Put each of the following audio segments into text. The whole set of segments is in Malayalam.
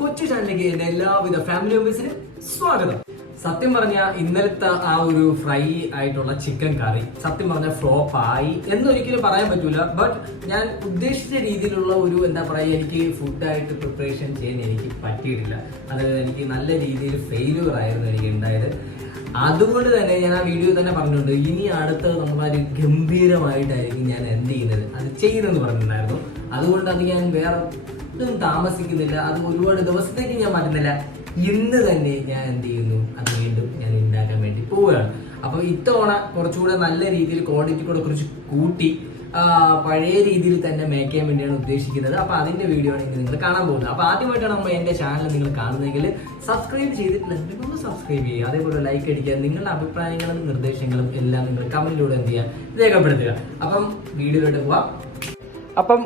കൊച്ചു ചാനലിലേക്ക് എന്റെ എല്ലാവിധ ഫാമിലി മെമ്പേഴ്സിനും സ്വാഗതം. സത്യം പറഞ്ഞ ഇന്നലത്തെ ആ ഒരു ഫ്രൈ ആയിട്ടുള്ള ചിക്കൻ കറി സത്യം പറഞ്ഞ ഫ്ലോപ്പ് ആയി എന്നൊരിക്കലും പറയാൻ പറ്റൂല. ബട്ട് ഞാൻ ഉദ്ദേശിച്ച രീതിയിലുള്ള ഒരു എന്താ പറയുക എനിക്ക് ഫുഡായിട്ട് പ്രിപ്പറേഷൻ ചെയ്യാൻ എനിക്ക് പറ്റിയിട്ടില്ല. അത് എനിക്ക് നല്ല രീതിയിൽ ഫെയിലുവർ ആയിരുന്നു എനിക്ക് ഉണ്ടായത്. അതുകൊണ്ട് തന്നെ ഞാൻ ആ വീഡിയോ തന്നെ പറഞ്ഞിട്ടുണ്ട്. ഇനി അടുത്ത നമ്മളൊരു ഗംഭീരമായിട്ടായിരിക്കും ഞാൻ എന്ത് ചെയ്യുന്നത്? അത് ചെയ്യുന്നതെന്ന് പറഞ്ഞിട്ടുണ്ടായിരുന്നു. അതുകൊണ്ട് അത് ഞാൻ വേറെ ഒട്ടും താമസിക്കുന്നില്ല. അത് ഒരുപാട് ദിവസത്തേക്ക് ഞാൻ മാറ്റുന്നില്ല ഇന്ന് തന്നെ ഞാൻ എന്ത് ചെയ്യുന്നു? അത് വീണ്ടും ഞാൻ ഉണ്ടാക്കാൻ വേണ്ടി പോവുകയാണ്. അപ്പൊ ഇത്തവണ കുറച്ചുകൂടെ നല്ല രീതിയിൽ ക്വാണ്ടിറ്റി കൂടെ കുറച്ച് കൂട്ടി പഴയ രീതിയിൽ തന്നെ മേക്ക് ചെയ്യാൻ വേണ്ടിയാണ് ഉദ്ദേശിക്കുന്നത്. അപ്പൊ അതിന്റെ വീഡിയോ ആണ് നിങ്ങൾ കാണാൻ പോകുന്നത്. അപ്പൊ ആദ്യമായിട്ടാണ് നമ്മൾ എന്റെ ചാനൽ നിങ്ങൾ കാണുന്നതെങ്കിൽ സബ്സ്ക്രൈബ് ചെയ്തിട്ടില്ലെങ്കിൽ ഒന്ന് സബ്സ്ക്രൈബ് ചെയ്യുക. അതേപോലെ ലൈക്ക് അടിക്കുക. നിങ്ങളുടെ അഭിപ്രായങ്ങളും നിർദ്ദേശങ്ങളും എല്ലാം നിങ്ങൾ കമന്റിലൂടെ എന്ത് ചെയ്യുക? രേഖപ്പെടുത്തുക. അപ്പം വീഡിയോയിലോട്ട് പോവാം. അപ്പം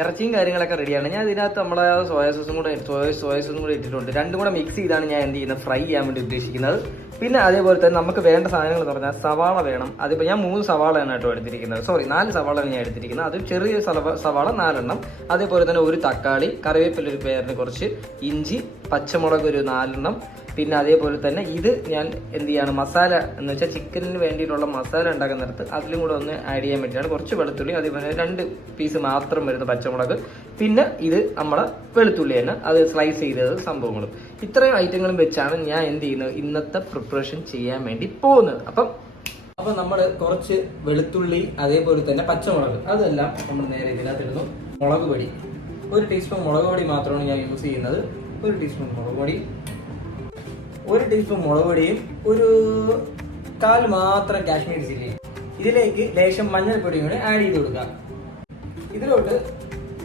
ഇറച്ചിയും കാര്യങ്ങളൊക്കെ റെഡിയാണ് ഞാൻ ഇതിനകത്ത് നമ്മളെ സോയ സോസും കൂടെ സോയ സോയ സോസും കൂടെ ഇട്ടിട്ടുണ്ട്. രണ്ടും കൂടെ മിക്സ് ചെയ്താണ് ഞാൻ എന്ത് ചെയ്യുന്നത്? ഫ്രൈ ചെയ്യാൻ വേണ്ടി ഉദ്ദേശിക്കുന്നത്. പിന്നെ അതേപോലെ തന്നെ നമുക്ക് വേണ്ട സാധനങ്ങൾ എന്ന് പറഞ്ഞാൽ സവാള വേണം. അതിപ്പോൾ ഞാൻ മൂന്ന് സവാളയാണ് കേട്ടോ എടുത്തിരിക്കുന്നത്. സോറി നാല് സവാളയാണ് ഞാൻ എടുത്തിരിക്കുന്നത്. അത് ചെറിയ സവാള നാലെണ്ണം. അതേപോലെ തന്നെ ഒരു തക്കാളി കറിവേപ്പില ഒരു പേരിന് കുറച്ച് ഇഞ്ചി പച്ചമുളക് ഒരു നാലെണ്ണം പിന്നെ അതേപോലെ തന്നെ ഇത് ഞാൻ എന്ത് ചെയ്യാണ് മസാല എന്ന് വെച്ചാൽ ചിക്കനിന് വേണ്ടിയിട്ടുള്ള മസാല ഉണ്ടാക്കുന്നിടത്ത് അതിലും കൂടെ ഒന്ന് ആഡ് ചെയ്യാൻ വേണ്ടിയിട്ടാണ് കുറച്ച് വെളുത്തുള്ളി അതേപോലെ രണ്ട് പീസ് മാത്രം വരുന്ന പച്ചമുളക് പിന്നെ ഇത് നമ്മളെ വെളുത്തുള്ളി തന്നെ അത് സ്ലൈസ് ചെയ്തത് സംഭവങ്ങളും ഇത്രയും ഐറ്റങ്ങളും വെച്ചാണ് ഞാൻ എന്ത് ചെയ്യുന്നത് ഇന്നത്തെ പ്രിപ്പറേഷൻ ചെയ്യാൻ വേണ്ടി പോകുന്നത്. അപ്പം അപ്പൊ നമ്മൾ കുറച്ച് വെളുത്തുള്ളി അതേപോലെ തന്നെ പച്ചമുളക് അതെല്ലാം നമ്മൾ നേരെ ഇതിനകത്ത് ഇടുന്നു മുളക് പൊടി. ഒരു ടീസ്പൂൺ മുളക് പൊടി മാത്രമാണ് ഞാൻ യൂസ് ചെയ്യുന്നത്. ഒരു ടീസ്പൂൺ മുളക് പൊടി. ഒരു ടീസ്പൂൺ മുളക് പൊടിയും ഒരു കാൽ മാത്രം കാശ്മീർ ചില്ലി. ഇതിലേക്ക് ലേശം മഞ്ഞൾപ്പൊടിയും കൂടി ആഡ് ചെയ്ത് കൊടുക്കുക ഇതിലോട്ട്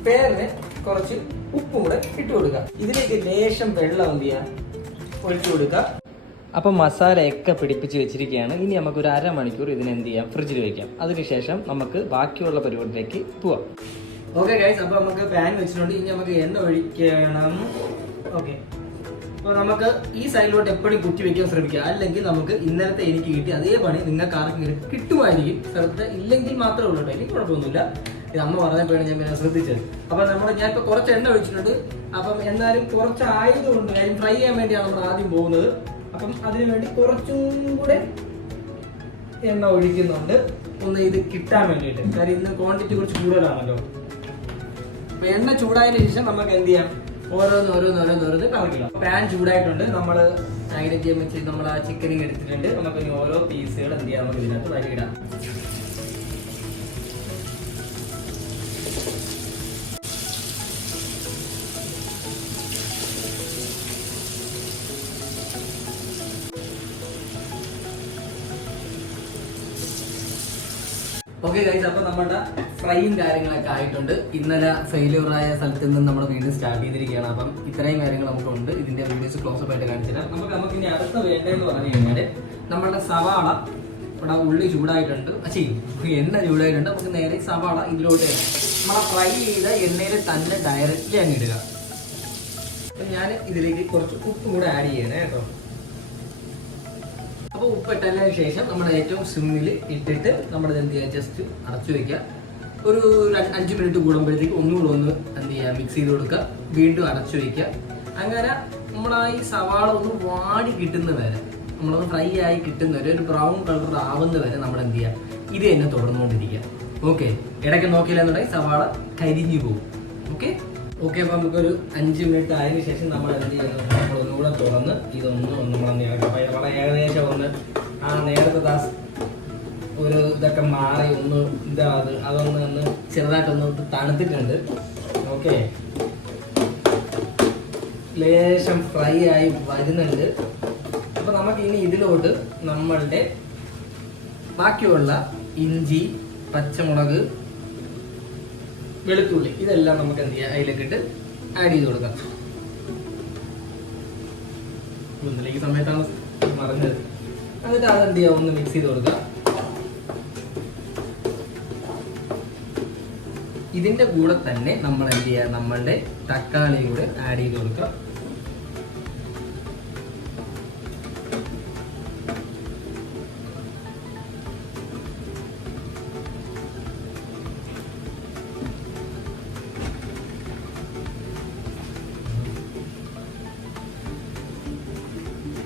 പേരിന് കുറച്ച് ഉപ്പും കൂടെ ഇട്ട് കൊടുക്കുക ഇതിലേക്ക് ലേശം വെള്ളം എന്ത് ചെയ്യുക ഒഴിച്ചു കൊടുക്കുക അപ്പം മസാലയൊക്കെ പിടിപ്പിച്ച് വെച്ചിരിക്കുകയാണ്. ഇനി നമുക്ക് ഒരു അരമണിക്കൂർ ഇതിനെ എന്ത് ചെയ്യാം? ഫ്രിഡ്ജിൽ വെക്കാം. അതിനുശേഷം നമുക്ക് ബാക്കിയുള്ള പരിപാടിയിലേക്ക് പോവാം. ഓക്കെ ഗൈസ് അപ്പോൾ നമുക്ക് പാൻ വെച്ചിട്ടുണ്ട്. ഇനി നമുക്ക് എണ്ണ ഒഴിക്കണം. ഓക്കെ അപ്പോൾ നമുക്ക് ഈ സൈഡിലോട്ട് എപ്പോഴും കുറ്റി വെക്കാൻ ശ്രമിക്കുക അല്ലെങ്കിൽ നമുക്ക് ഇന്നലത്തെ എനിക്ക് കിട്ടി അതേ പണി നിങ്ങൾക്ക് ആർക്കെങ്കിലും കിട്ടുമായിരിക്കും. ശ്രദ്ധ ഇല്ലെങ്കിൽ മാത്രമേ ഉള്ളൂ കേട്ടോ. എനിക്ക് കുഴപ്പമൊന്നുമില്ല. ഇത് അമ്മ പറഞ്ഞപ്പോഴാണ് ഞാൻ പിന്നെ ശ്രദ്ധിച്ചത്. അപ്പം നമ്മൾ ഞാൻ ഇപ്പോൾ കുറച്ച് എണ്ണ ഒഴിച്ചിട്ടുണ്ട്. അപ്പം എന്നാലും കുറച്ച് ആയതുകൊണ്ട് കാര്യം ഫ്രൈ ചെയ്യാൻ വേണ്ടിയാണ് നമ്മൾ ആദ്യം പോകുന്നത്. അപ്പം അതിനു വേണ്ടി കുറച്ചും കൂടെ എണ്ണ ഒഴിക്കുന്നുണ്ട്. ഒന്ന് ഇത് കിട്ടാൻ വേണ്ടിയിട്ട്. കാര്യം ഇന്ന് ക്വാണ്ടിറ്റി കുറച്ച് കൂടുതലാണല്ലോ. എണ്ണ ചൂടായതിനു ശേഷം നമുക്ക് എന്ത് ചെയ്യാം? ഓരോന്ന് ഓരോന്ന് ഓരോന്ന് ഓരോന്ന് കറക്കില്ല പാൻ ചൂടായിട്ടുണ്ട്. നമ്മൾ അതിനൊക്കെ വെച്ച് നമ്മൾ ആ ചിക്കനും എടുത്തിട്ടുണ്ട്. നമുക്ക് ഇനി ഓരോ പീസുകൾ എന്ത് ചെയ്യാം? നമുക്ക് ഇതിനകത്ത് വരിയിടാം ഓക്കെ ഗൈസ് അപ്പൊ നമ്മുടെ ഫ്രൈയും കാര്യങ്ങളൊക്കെ ആയിട്ടുണ്ട്. ഇന്നലെ ഫെയിലിയർ ആയ സ്ഥലത്ത് നിന്ന് നമ്മൾ വീണ്ടും സ്റ്റാർട്ട് ചെയ്തിരിക്കുകയാണ്. അപ്പം ഇത്രയും കാര്യങ്ങൾ നമുക്കുണ്ട്. ഇതിന്റെ വീഡിയോസ് ക്ലോസ് അപ്പ് ആയിട്ട് കാണിച്ചില്ല നമുക്ക് നമുക്ക് ഇനി അടുത്ത വേണ്ടതെന്ന് പറഞ്ഞു കഴിഞ്ഞാൽ നമ്മളുടെ സവാള ഇവിടെ ഉള്ളി ചൂടായിട്ടുണ്ട്. അച്ഛി എണ്ണ ചൂടായിട്ടുണ്ട്. നമുക്ക് നേരെ സവാള ഇതിലോട്ട് നമ്മളെ ഫ്രൈ ചെയ്ത എണ്ണയിൽ തന്നെ ഡയറക്റ്റ്ലി അങ്ങ് ഇടുക. അപ്പം ഞാൻ ഇതിലേക്ക് കുറച്ച് ഉപ്പ് കൂടെ ആഡ് ചെയ്യണേ കേട്ടോ. അപ്പോൾ ഉപ്പ് ഇട്ടതിന് ശേഷം നമ്മൾ ഏറ്റവും സിമ്മിൽ ഇട്ടിട്ട് നമ്മൾ എന്ത് ചെയ്യുക? ജസ്റ്റ് അടച്ചു വെക്കുക. ഒരു അഞ്ച് മിനിറ്റ് കൂടുമ്പോഴത്തേക്ക് ഒന്നുകൂടെ ഒന്ന് എന്ത് ചെയ്യുക മിക്സ് ചെയ്ത് കൊടുക്കുക. വീണ്ടും അടച്ചു വയ്ക്കുക അങ്ങനെ നമ്മൾ ആ ഈ സവാള ഒന്ന് വാടി കിട്ടുന്ന വരെ നമ്മളൊന്ന് ഫ്രൈ ആയി കിട്ടുന്ന വരെ ഒരു ബ്രൗൺ കളർ ആവുന്ന വരെ നമ്മൾ എന്ത് ചെയ്യുക ഇത് തന്നെ തുടർന്നുകൊണ്ടിരിക്കുക. ഓക്കെ ഇടയ്ക്ക് നോക്കിയില്ലെന്നുണ്ടെങ്കിൽ സവാള കരിഞ്ഞു പോകും. ഓക്കെ ഓക്കെ അപ്പോൾ നമുക്കൊരു അഞ്ച് മിനിറ്റ് ആയതിനു ശേഷം നമ്മൾ എന്ത് ചെയ്യുന്നത് നമ്മൾ ഒന്നുകൂടെ തുറന്ന് ഇതൊന്നും നമ്മളെ വളരെ ഏകദേശം ഒന്ന് ആ നേരത്തെ ഒരു ഇതൊക്കെ മാറി ഒന്ന് ഇതാ അത് അതൊന്ന് ഒന്ന് ചെറുതായിട്ടൊന്ന് തണുത്തിട്ടുണ്ട്. ഓക്കെ ലേശം ഫ്രൈ ആയി വരുന്നുണ്ട്. അപ്പൊ നമുക്ക് ഇനി ഇതിലോട്ട് നമ്മളുടെ ബാക്കിയുള്ള ഇഞ്ചി പച്ചമുളക് വെളുത്തുള്ളി ഇതെല്ലാം നമുക്ക് എന്ത് ചെയ്യാം? അതിലേക്ക് ഇട്ട് ആഡ് ചെയ്ത് കൊടുക്കാം. ഒന്നിലേക്ക് സമയത്താണ് മറഞ്ഞത് എന്നിട്ട് അത് എന്ത് ചെയ്യാം? ഒന്ന് മിക്സ് ചെയ്ത് കൊടുക്കുക ഇതിന്റെ കൂടെ തന്നെ നമ്മൾ എന്ത് ചെയ്യുക നമ്മളുടെ തക്കാളി കൂടെ ആഡ് ചെയ്ത് കൊടുക്കുക.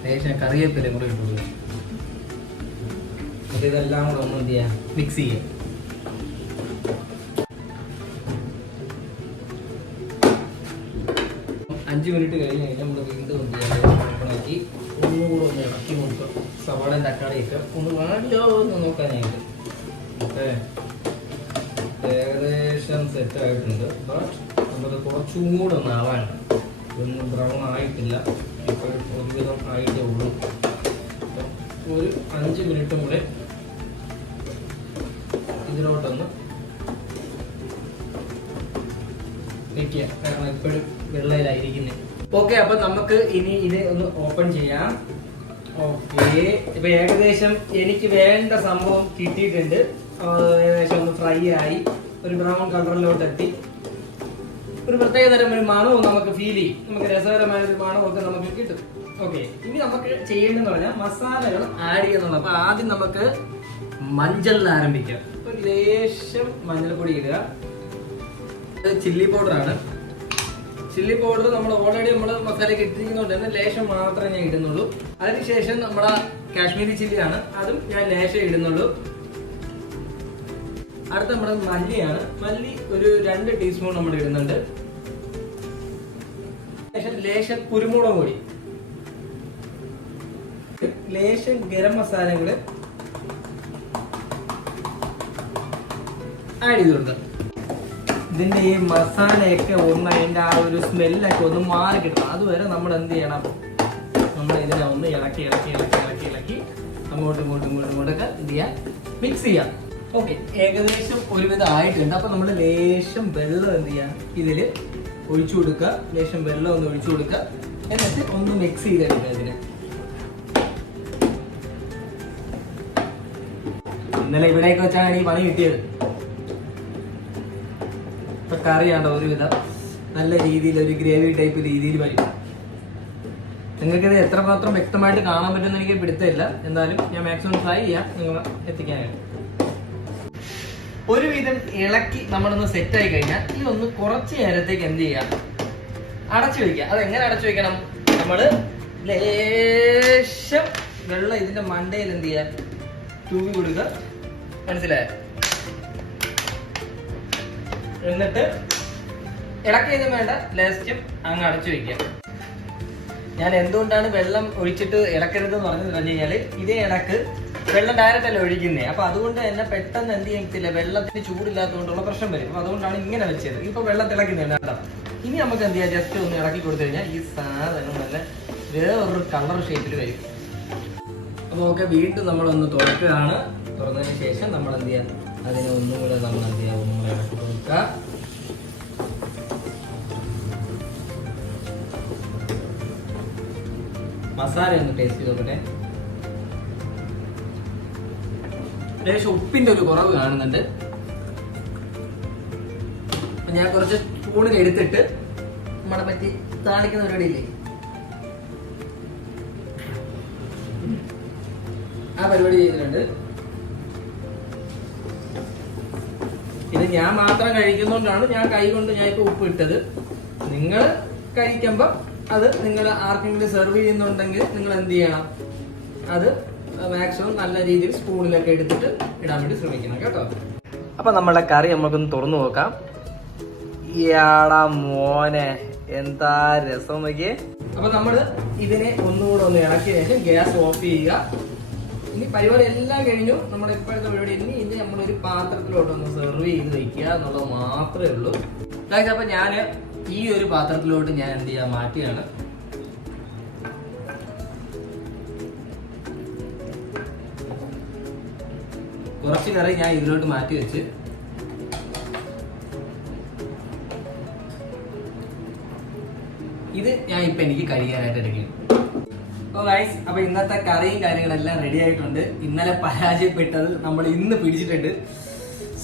ശേഷം കറിയേപ്പില കൂടെ ഇട്ടു ഇതെല്ലാം കൂടെ ഒന്ന് എന്ത് ചെയ്യുക മിക്സ് ചെയ്യുക അഞ്ച് മിനിറ്റ് കഴിഞ്ഞ് കഴിഞ്ഞാൽ നമ്മൾ വീണ്ടും എന്ത് ചെയ്യാം? ഓപ്പണാക്കി ഒന്നുകൂടെ ഒന്ന് ഇളക്കി നോക്കുക സവാളയും തക്കാളിയൊക്കെ ഒന്ന് വാടിയോ എന്ന് നോക്കാനായിട്ട് ഓക്കേ ഏകദേശം സെറ്റ് ആയിട്ടുണ്ട്. ബട്ട് നമുക്ക് കുറച്ചും കൂടെ ഒന്ന് ആവാനുണ്ട് ഇതൊന്നും ബ്രൗൺ ആയിട്ടില്ല. ഇപ്പോൾ ഒരുവിധം ആയിട്ടേ ഉള്ളൂ. ഒരു അഞ്ച് മിനിറ്റും കൂടെ ഇതിലോട്ടൊന്ന് വെക്കുക കാരണം വെള്ളയിലായിരിക്കുന്നത് ഓക്കെ അപ്പൊ നമുക്ക് ഇനി ഇത് ഒന്ന് ഓപ്പൺ ചെയ്യാം. ഓക്കെ ഇപ്പൊ ഏകദേശം എനിക്ക് വേണ്ട സംഭവം കിട്ടിയിട്ടുണ്ട്. ഏകദേശം ഒന്ന് ഫ്രൈ ആയി. ഒരു ബ്രൗൺ കളറിലോട്ട് എത്തി ഒരു പ്രത്യേക തരം ഒരു മണവും നമുക്ക് ഫീൽ ചെയ്യും. നമുക്ക് രസകരമായ ഒരു മണവും ഒക്കെ നമുക്ക് കിട്ടും. ഓക്കെ ഇനി നമുക്ക് ചെയ്യേണ്ടതെന്ന് പറഞ്ഞാൽ മസാലകൾ ആഡ് ചെയ്യുന്നുണ്ട് അപ്പൊ ആദ്യം നമുക്ക് മഞ്ചളിൽ ആരംഭിക്കാം. ഒരു ലേശം മഞ്ഞൾപ്പൊടി ഇടുക. ചില്ലി പൗഡർ ആണ്. ചില്ലി പൗഡർ നമ്മൾ ഓൾറെഡി നമ്മൾ മസാലയ്ക്ക് ഇട്ടിരിക്കുന്നതുകൊണ്ട് തന്നെ ലേശം മാത്രമേ ഞാൻ ഇടുന്നുള്ളൂ. അതിനുശേഷം നമ്മുടെ കാശ്മീരി ചില്ലി ആണ്. അതും ഞാൻ ലേശം ഇടുന്നുള്ളൂ. അടുത്ത നമ്മുടെ മല്ലിയാണ്. മല്ലി ഒരു രണ്ട് ടീസ്പൂൺ നമ്മൾ ഇടുന്നുണ്ട്. ശേഷം ലേശം കുരുമുളക് പൊടി. ലേശം ഗരം മസാലകൾ ആഡ് ചെയ്ത് കൊടുക്കാം ഇതിന്റെ ഈ മസാലയൊക്കെ ഒന്ന് അതിന്റെ ആ ഒരു സ്മെല്ലൊക്കെ ഒന്ന് മാറി കിട്ടണം. അതുവരെ നമ്മൾ എന്ത് ചെയ്യണം? നമ്മൾ ഇതിനെ ഒന്ന് ഇളക്കി ഇളക്കി ഇളക്കി ഇളക്കി ഇളക്കി അങ്ങോട്ടും ഇങ്ങോട്ടും ഇങ്ങോട്ടും ഇങ്ങോട്ടൊക്കെ എന്ത് ചെയ്യാം. മിക്സ് ചെയ്യാം. ഓക്കെ ഏകദേശം ഒരുവിധം ആയിട്ടുണ്ട്. അപ്പൊ നമ്മൾ ലേശം വെള്ളം എന്ത് ചെയ്യാം? ഇതിൽ ഒഴിച്ചു കൊടുക്കുക. ലേശം വെള്ളം ഒന്ന് ഒഴിച്ചു കൊടുക്കുക. എന്നിട്ട് ഒന്ന് മിക്സ് ചെയ്തെടുക്കുക ഇതിനെ. ഇന്നലെ ഇവിടേക്ക് വെച്ചാണ് ഈ പണി കിട്ടിയത്. ഇപ്പൊ കറിയാണ്ടോ ഒരുവിധം? നല്ല രീതിയിൽ ഒരു ഗ്രേവി ടൈപ്പ് രീതിയിൽ വരും. നിങ്ങൾക്കിത് എത്രമാത്രം വ്യക്തമായിട്ട് കാണാൻ പറ്റുമെന്ന് എനിക്ക് പിടുത്തമില്ല. എന്തായാലും ഞാൻ മാക്സിമം ട്രൈ ചെയ്യാം. നിങ്ങൾ എത്തിക്കാനായിട്ട്. ഒരുവിധം ഇളക്കി നമ്മളൊന്ന് ആയി കഴിഞ്ഞാൽ ഇതൊന്ന് കുറച്ച് നേരത്തേക്ക് എന്ത് ചെയ്യാം? അടച്ചു വെക്കുക. അത് എങ്ങനെ അടച്ചു വയ്ക്കണം നമ്മൾ ലേശം വെള്ളം ഇതിന്റെ മണ്ടയിൽ എന്ത് ചെയ്യാം തൂവി കൊടുക്കുക. മനസ്സിലായോ? എന്നിട്ട് ഇളക്കിയതും വേണ്ട. ലേസ്റ്റും അങ്ങ് അടച്ചു വെക്കാം ഞാൻ എന്തുകൊണ്ടാണ് വെള്ളം ഒഴിച്ചിട്ട് ഇളക്കരുതെന്ന് എന്ന് പറഞ്ഞു കഴിഞ്ഞാൽ ഇതേ ഇടയ്ക്ക് വെള്ളം ഡയറക്റ്റ് അല്ല ഒഴിക്കുന്നത് അപ്പൊ അതുകൊണ്ട് തന്നെ പെട്ടെന്ന് എന്ത് ചെയ്യത്തില്ല വെള്ളത്തിന് ചൂടില്ലാത്തതുകൊണ്ടുള്ള പ്രശ്നം വരും. അപ്പൊ അതുകൊണ്ടാണ് ഇങ്ങനെ വെച്ചത്. ഇപ്പൊ വെള്ളം തിളക്കുന്നുണ്ട് കേട്ടോ. ഇനി നമുക്ക് എന്ത് ചെയ്യാം? ജസ്റ്റ് ഒന്ന് ഇളക്കി കൊടുത്തു കഴിഞ്ഞാൽ ഈ സാധനം നല്ല വേറൊരു കളർ ഷേപ്പിൽ വരും. അപ്പൊ നമുക്ക് വീണ്ടും നമ്മളൊന്ന് തുറക്കുകയാണ്. തുറന്നതിന് ശേഷം നമ്മൾ എന്ത് ചെയ്യാം? അതിനെ ഒന്നും കൂടെ നമ്മൾ അതിനെ ഇളക്കി കൊടുക്കുക മസാല ഒന്ന് ടേസ്റ്റ് ചെയ്ത് നോക്കട്ടെ. ലേശം ഉപ്പിന്റെ ഒരു കുറവ് കാണുന്നുണ്ട്. ഞാൻ കുറച്ച് സ്പൂണിൽ എടുത്തിട്ട് നമ്മളെ പറ്റി താളിക്കുന്ന പരിപാടി ഇല്ലേ ആ പരിപാടി ചെയ്തിട്ടുണ്ട്. ഇത് ഞാൻ മാത്രം കഴിക്കുന്നോണ്ടാണ് ഞാൻ കൈ കൊണ്ട് ഞാൻ ഇപ്പൊ ഉപ്പ് ഇട്ടത്. നിങ്ങൾ കഴിക്കുമ്പോൾ അത് നിങ്ങൾ ആർക്കെങ്കിലും സെർവ് ചെയ്യുന്നുണ്ടെങ്കിൽ നിങ്ങൾ എന്ത് ചെയ്യണം? അത് മാക്സിമം നല്ല രീതിയിൽ സ്പൂണിലൊക്കെ എടുത്തിട്ട് ഇടാൻ വേണ്ടി ശ്രമിക്കണം കേട്ടോ. അപ്പൊ നമ്മളുടെ കറി നമുക്കൊന്ന് തുറന്നു നോക്കാം. ഇയാടാ മോനെ എന്താ രസം നോക്കിയേ? അപ്പൊ നമ്മൾ ഇതിനെ ഒന്നുകൂടെ ഒന്ന് ഇളക്കിയ ശേഷം ഗ്യാസ് ഓഫ് ചെയ്യുക. ഇനി പരിപാടി എല്ലാം കഴിഞ്ഞു. നമ്മുടെ ഇപ്പോഴത്തെ പരിപാടി ഇനി ഇനി നമ്മളൊരു പാത്രത്തിലോട്ട് ഒന്ന് സെർവ് ചെയ്ത് വെക്കുക എന്നുള്ളത് മാത്രമേ ഉള്ളൂ. അപ്പൊ ഞാൻ ഈ ഒരു പാത്രത്തിലോട്ട് ഞാൻ എന്ത് ചെയ്യാൻ മാറ്റിയാണ് കുറച്ച് കറി ഞാൻ ഇതിലോട്ട് മാറ്റി വെച്ച്. ഇത് ഞാൻ ഇപ്പൊ എനിക്ക് കഴിയാനായിട്ട് എടുക്കും ഓ അപ്പൊ ഇന്നത്തെ കറിയും കാര്യങ്ങളെല്ലാം റെഡി ആയിട്ടുണ്ട്. ഇന്നലെ പരാജയപ്പെട്ടത് നമ്മൾ ഇന്ന് പിടിച്ചിട്ടുണ്ട്.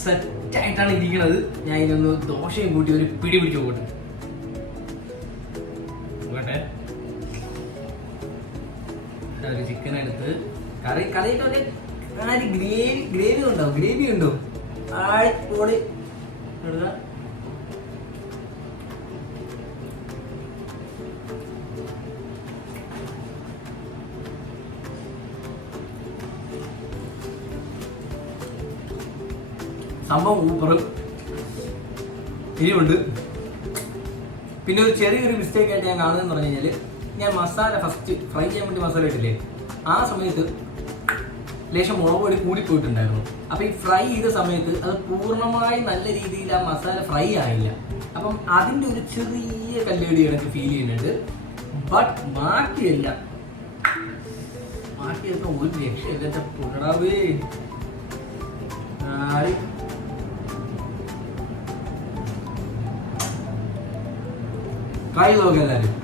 സെറ്റ് ആയിട്ടാണ് ഇരിക്കുന്നത്. ഞാൻ ഇതിനൊന്ന് ദോശയും കൂട്ടി ഒരു പിടി പിടിച്ചു പോകട്ടെ ഒരു ചിക്കൻ എടുത്ത്. കറി കറിയൊക്കെ ഗ്രേവി ഗ്രേവി ഉണ്ടോ? ഗ്രേവി ഉണ്ടോ? ആഴ്പോളി എടുക്കുക സംഭവം ഊപ്പർ ഇനിയുണ്ട്. പിന്നെ ഒരു ചെറിയൊരു മിസ്റ്റേക്ക് ആയിട്ട് ഞാൻ കാണുന്നതെന്ന് പറഞ്ഞു കഴിഞ്ഞാൽ ഞാൻ മസാല ഫസ്റ്റ് ഫ്രൈ ചെയ്യാൻ വേണ്ടി മസാല ഇട്ടില്ലേ? ആ സമയത്ത് ലേശം മുളക് പൊടി പോയിട്ടുണ്ടായിരുന്നു. അപ്പൊ ഈ ഫ്രൈ ചെയ്ത സമയത്ത് അത് പൂർണമായി നല്ല രീതിയിൽ ആ മസാല ഫ്രൈ ആയില്ല. അപ്പം അതിന്റെ ഒരു ചെറിയ കല്ലേടി എനിക്ക് ഫീൽ ചെയ്യുന്നുണ്ട്. ബട്ട് ബാക്കിയെല്ലാം ബാക്കിയൊക്കെ ഒരു രക്ഷയില്ല. പുകടാവേ ട്രൈ നോക്കാം എല്ലാവരും